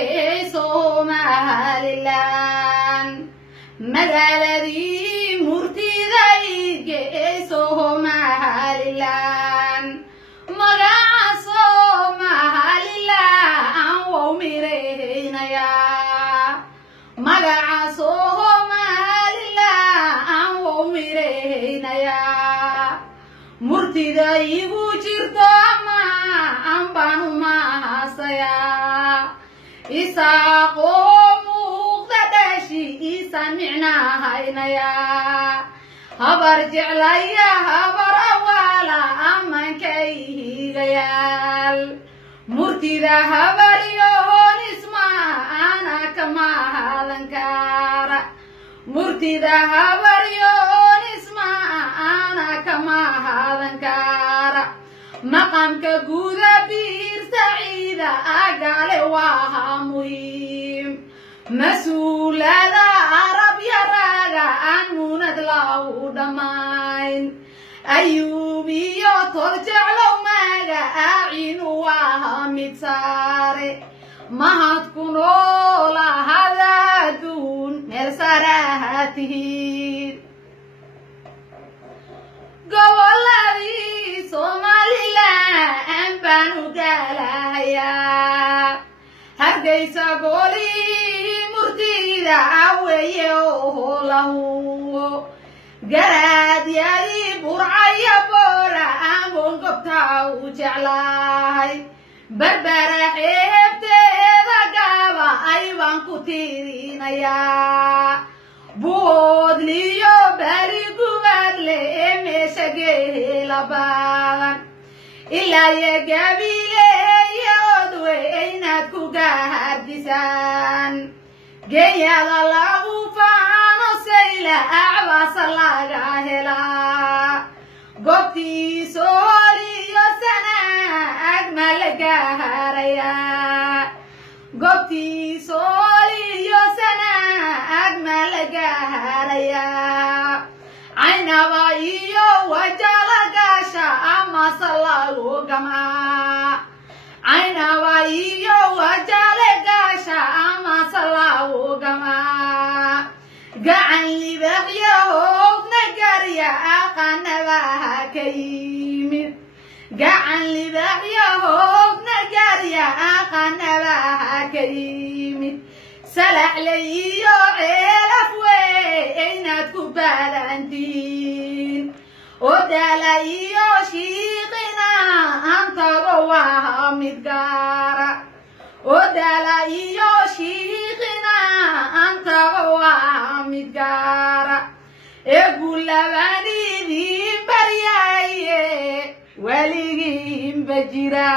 geyso Somaliland magaaladii murtiday geyso Somaliland magaca Somaliland wuu mireynaya magaca Somaliland wuu mireynaya murtiday igu jirto ma anbanu mahasaya isaaqo muqdadashi isamicna haynaya habar jeclaya habar awala amankayhigayal murtida habar yoon isma ana kama halankara murtida habar yoon isma ana kama halankara maqamka guuda bir saciida agale waa muhiim mas'uulada arab yaraga aan munad law dhamayn ayubiyo torjeclo maga ainu waa mid saare mahad kunola hadadun meel sarahatihiin goboladii Somaliland banu galaya hargeysa goli murtida aweye oo lahu garaadiyadi burcaya bora amoon gobta u jeclahay barbara xeebteeda gaba ayban ku tirinaya boodliyo bari gubadle meesha geela baadan ilaa yagabile yodwe inaad ku gaardisaan geeyada lagu faano sayla acbaasa laga helaa goobtii sooliyo sanaag ma la gaarayaa goobtii sooliyo sanaag ma la gaarayaa aynaba iyo wajala gaasha ama salago gamaa aynaba iyo wajala gaasha ama salago gamaa gacan libaaxyo hoogna garya aqanaba ka yimid gacan libaaxyo hoogna garya aqanaba ka yimid salaxley iyo ceelaf inaad ku baalantiin odala iyo shiiqina antago waa mid gaara odala iyo shiiqina antago waa mid gaara egulabanidin baryaye weligiin bajira